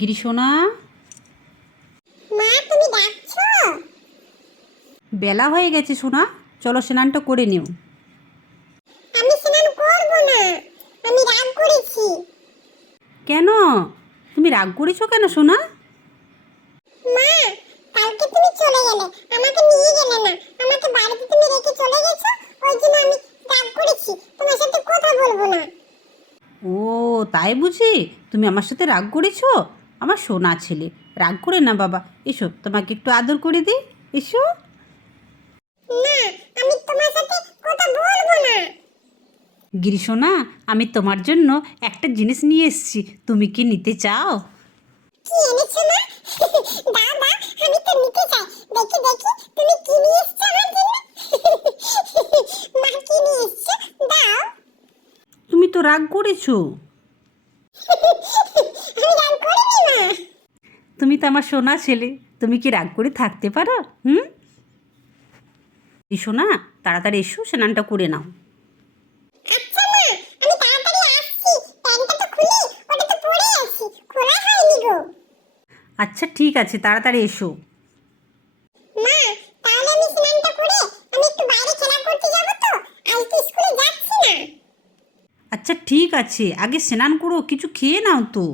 গিরিশোনা? মা তুমি ডাকছো বেলা হয়ে গেছে সোনা চলো স্নানটা করে নিও। আমি স্নান করব না আমি রাগ করেছি। কেন? তুমি রাগ করেছ কেন সোনা? মা কালকে তুমি চলে গেলে আমাকে নিয়ে গেলে না আমাকে বাড়িতে তুমি রেখে চলে গেছো ওই জন্য আমি রাগ করেছি তোমার সাথে কথা বলব না। ও তাই বুঝি? তুমি আমার সাথে রাগ করেছ? আমার সোনা ছেলে। রাগ করে না বাবা। এসো তোমাকে একটু আদর করে দিই। এসো। না আমি তোমার সাথে কথা বলব না। গিরিশোনা আমি তোমার জন্য একটা জিনিস নিয়ে এসেছি। তুমি কি নিতে চাও? কি এনেছো মা? দাও দাও আমি তো নিতে চাই। দেখি দেখি তুমি কি নিয়ে এসছো আমার জন্য? মা কি নিয়ে এসছো? দাও। তুমি তো রাগ করেছ। তুমি তো আমার সোনা ছেলে। তুমি কি রাগ করে থাকতে পারো? হুম? সোনা তাড়াতাড়ি এসো স্নানটা করে নাও। আচ্ছা আচ্ছা ঠিক আছে তাড়াতাড়ি এসো। আচ্ছা ঠিক আছে আগে স্নান করো কিছু খেয়ে নাও তো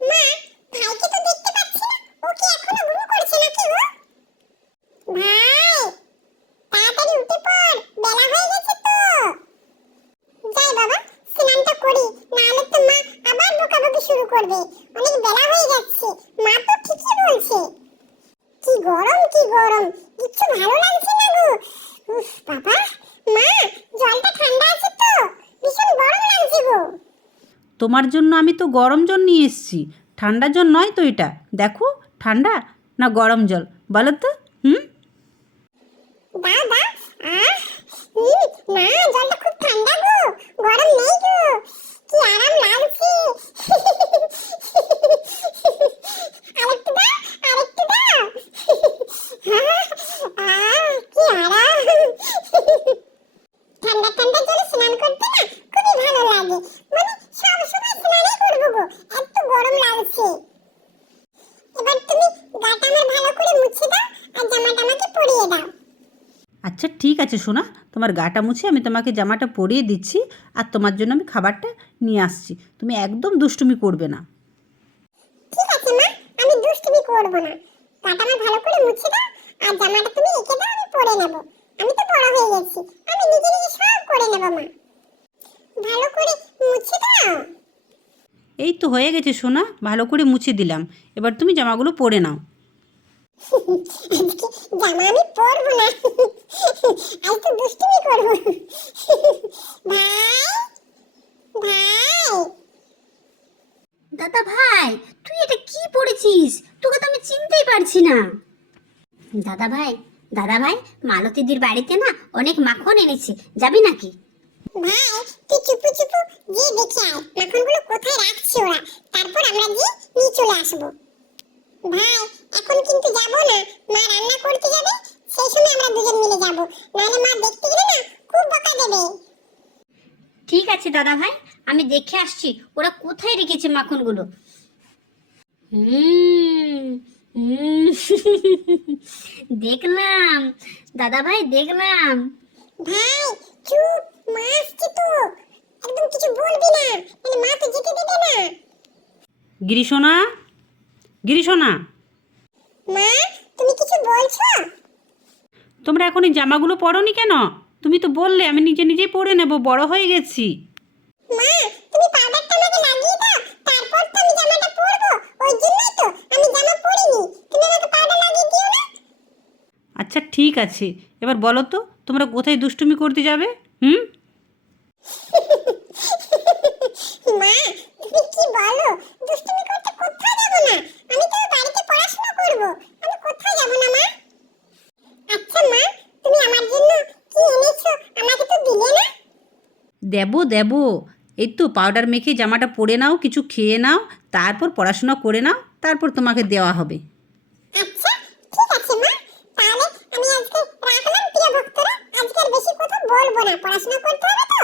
মা ভাইকে তো দেখতে পাচ্ছি না ও কি এখনও ঘুম করছে নাকি গো ভাই তাড়াতাড়ি উঠে পড় বেলা হয়ে গেছে তো যাই বাবা স্নানটা করি নাহলে তো মা আবার বকাবকি শুরু করবে অনেক বেলা হয়ে যাচ্ছে। মা তো ঠিকই বলছে। কি গরম কি গরম। কিচ্ছু ভালো লাগছে না গো। উফ বাবা। মা জলটা ঠান্ডা আছে তো। ভীষণ গরম লাগছে গো। তোমার জন্য আমি তো গরম জল নিয়ে এসেছি। ঠান্ডা জল নয় তো এটা। দেখো ঠান্ডা না গরম জল। বলো তো হুম? দাও দাও আহ না জলটা খুব ঠান্ডা গো গরম নেই গো কি আরাম লাগছে আরেকটু দাও আরেকটু দাও আহ, কি আরাম ঠান্ডা ঠান্ডা জলে স্নান করতে না খুবই ভালো লাগে মানে সব সময় স্নানই করব গো এত গরম লাগছে। এবার তুমি গাটা আমার ভালো করে মুছে দাও আর জামাটা আমাকে পরিয়ে দাও। আচ্ছা ঠিক আছে সোনা। তোমার গাটা মুছে আমি তোমাকে জামাটা পরিয়ে দিচ্ছি আর তোমার জন্য আমি খাবারটা নিয়ে আসছি। তুমি একদম দুষ্টুমি করবে না। ঠিক আছে মা আমি দুষ্টুমি করব না। গাটা আমার ভালো করে মুছে দাও আর জামাটা তুমি রেখে দাও আমি পরে নেব। আমি তো বড় হয়ে গেছি। আমি নিজে নিজে সব করে নেব মা। ভালো করে মুছে দাও। এই তো হয়ে গেছে সোনা ভালো করে মুছে দিলাম। এবার তুমি জামাগুলো পরে নাও। জামা আমি পরবো না। আজ তো দুষ্টুমি করব। ভাই ভাই। দাদা ভাই তুই এটা কি পড়েছিস তোকে তো আমি চিনতেই পারছি না। দাদা ভাই দাদা ভাই মালতীদির বাড়িতে না অনেক মাখন এনেছে। যাবি নাকি? ভাই তুই চুপু চুপু গিয়ে দেখে আয়। মাখনগুলো কোথায় রাখছে ওরা? তারপর আমরা গিয়ে নিয়ে চলে আসব। ভাই এখন কিন্তু যাব না। মা রান্না করতে যাবে সেই সময় আমরা দুজন মিলে যাব। নাহলে মা দেখতে গেলে না খুব বকা দেবে। ঠিক আছে দাদা ভাই আমি দেখে আসছি ওরা কোথায় রেখেছে মাখনগুলো। হুম দেখলাম। দাদা ভাই দেখলাম। ভাই চুপ। মা আসছে তো। একদম কিছু বলবি না মানে মা তো যেতে দেবে না। গিরিশোনা? গিরিশোনা? মা তুমি কিছু বলছো? তোমরা এখন এই জামাগুলো পরোনি কেন? তুমি তো বললে আমি নিজে নিজেই পরে নেব বড় হয়ে গেছি। মা তুমি পাউডারটা আমাকে লাগিয়ে দাও তারপর তো আমি জামাটা পরবো। ওই জন্যই তো আমি জামা পরিনি। তুমি আমাকে পাউডার লাগিয়ে দিও না। আচ্ছা ঠিক আছে। এবার বলো তো তোমরা কোথায় দুষ্টুমি করতে যাবে? হুম? মা তুমি কি বলো? দুষ্টুমি করতে কোথাও যাব না। আমি তো বাড়িতে পড়াশোনা করব। আমি কোথাও যাব না মা? আচ্ছা মা তুমি আমার জন্য কি এনেছো? আমাকে তো দিলে না। দেবো দেবো। এই তো পাউডার মেখে জামাটা পরে নাও কিছু খেয়ে নাও তারপর পড়াশোনা করে নাও তারপর তোমাকে দেওয়া হবে আচ্ছা ঠিক আছে মা তাহলে আমি আজকে রাখলাম প্রিয় ভক্তরা আজকে আর বেশি কথা বলব না পড়াশোনা করতে হবে তো।